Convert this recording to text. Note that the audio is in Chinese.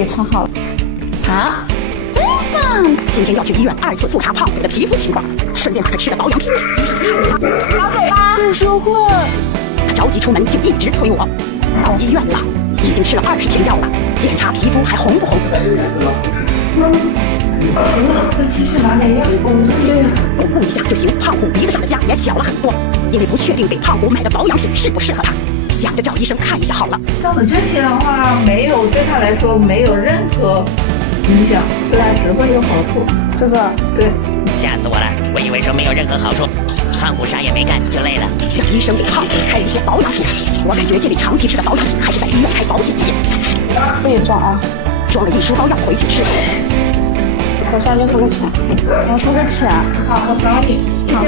也称好了。好，真棒！今天要去医院2次复查胖虎的皮肤情况，顺便把他吃的保养品给医生看一下。小嘴巴，不说话。他着急出门就一直催我。到医院了，已经吃了20天药了，检查皮肤还红不红？行了，再继续拿点药。对，巩固一下就行。胖虎鼻子上的痂也小了很多，因为不确定给胖虎买的保养品适不适合他，想着找医生看一下好了。到了之前的话，对他来说没有任何影响，对他只会有好处，是吧？对。吓死我了！我以为说没有任何好处，胖虎啥也没干就累了。让医生给胖虎开了一些保养品，我感觉这里长期吃的保养品还是在医院开保险贴。自己装啊，装了一书包药回去吃。我下去付个钱，我付个钱。好，我扫你。好。